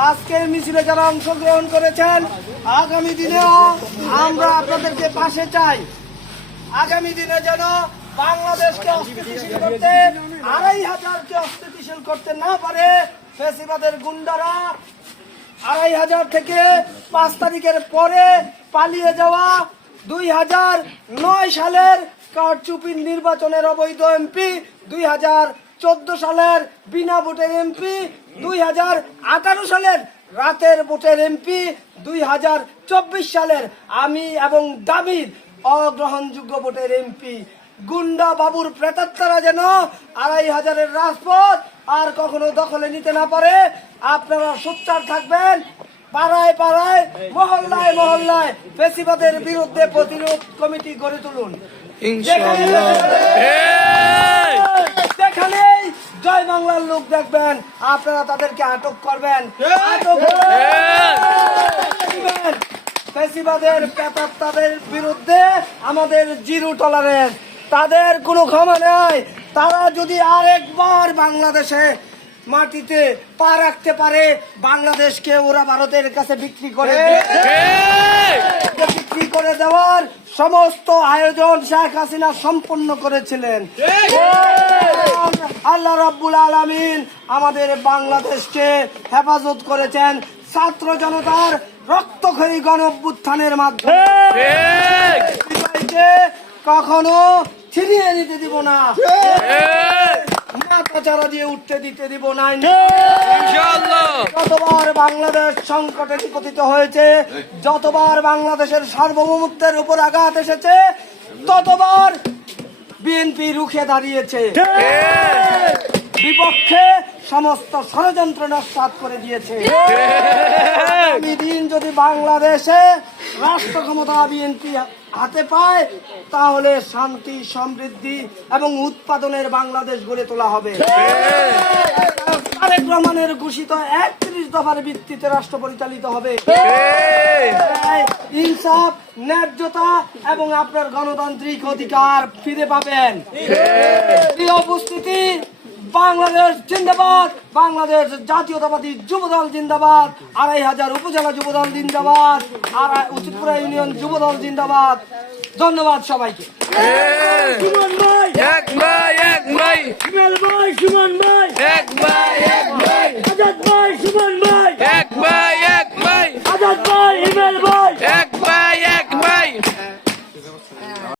আজকের মিছিলে যারা অংশগ্রহণ করেছেন, আগামী দিনেও আমরা আপনাদেরকে পাশে চাই। আগামী দিনে যেন বাংলাদেশকে অস্থিতিশীল করতে ২৫০০কে অস্থিতিশীল করতে না পারে ফ্যাসিবাদের গুন্ডারা। ২৫০০ থেকে ৫ তারিখের পরে পালিয়ে যাওয়া ২০০৯ সালের কারচুপির নির্বাচনের অবৈধ এমপি, ২০১৪ সালের বিনা ভোটের এমপি, ২০১৮ সালের রাতের ভোটের এমপি, ২০২৪ সালের আমি এবং দাবির অগ্রহণযোগ্য ভোটের এমপি। গুন্ডা বাবুর প্রেতাত্মারা যেন ২৫০০-এর রাজপথ আর কখনো দখলে নিতে না পারে। আপনারা সোচ্চার থাকবেন। পাড়ায় পাড়ায়, মহল্লায় মহল্লায় ফ্যাসিবাদের বিরুদ্ধে প্রতিরোধ কমিটি গড়ে তুলুন। যেখানেই জয় বাংলার লোক দেখবেন, আপনারা তাদেরকে আটক করবেন। ফ্যাসিবাদের প্রেতাত্মাদের বিরুদ্ধে আমাদের জিরো টলারেন্স, তাদের কোনো ক্ষমা নাই। তারা যদি আরেকবার বাংলাদেশে মাটিতে পা রাখতে পারে, বাংলাদেশকে ওরা ভারতের কাছে বিক্রি করে দেওয়ার সমস্ত আয়োজন শেখ হাসিনা সম্পন্ন করেছিলেন। আল্লাহ রাব্বুল আলামিন আমাদের বাংলাদেশকে হেফাজত করেছেন ছাত্র জনতার রক্তক্ষয়ী গণ অভ্যুত্থানের মাধ্যমে। কখনো ছিনিয়ে নিতে দিব না, মাথাচাড়া দিয়ে উঠতে দিতে দিব না। যতবার বাংলাদেশ সংকটে নিপতিত হয়েছে, যতবার বাংলাদেশের সার্বভৌমত্বের উপর আঘাত এসেছে, ততবার বিএনপি রুখে দাঁড়িয়েছে, বিপক্ষে সমস্ত ষড়যন্ত্র নস্যাৎ করে দিয়েছে। আগামী দিন যদি বাংলাদেশে রাষ্ট্র ক্ষমতা বিএনপি হাতে পায়, তাহলে শান্তি, সমৃদ্ধি এবং উৎপাদনের বাংলাদেশ গড়ে তোলা হবে। তারেক রহমানের ঘোষিত ৩১ দফার ভিত্তিতে রাষ্ট্র পরিচালিত হবে। ইনসাফ, ন্যায্যতা এবং আপনার গণতান্ত্রিক অধিকার ফিরে পাবেন। প্রিয় উপস্থিতি, বাংলাদেশ জিন্দাবাদ, বাংলাদেশ জাতীয়তাবাদী যুবদল জিন্দাবাদ, ২৫০০ উপজেলা যুবদল জিন্দাবাদ, আর উচিতপুরা ইউনিয়ন যুবদল জিন্দাবাদ। ধন্যবাদ সবাইকে।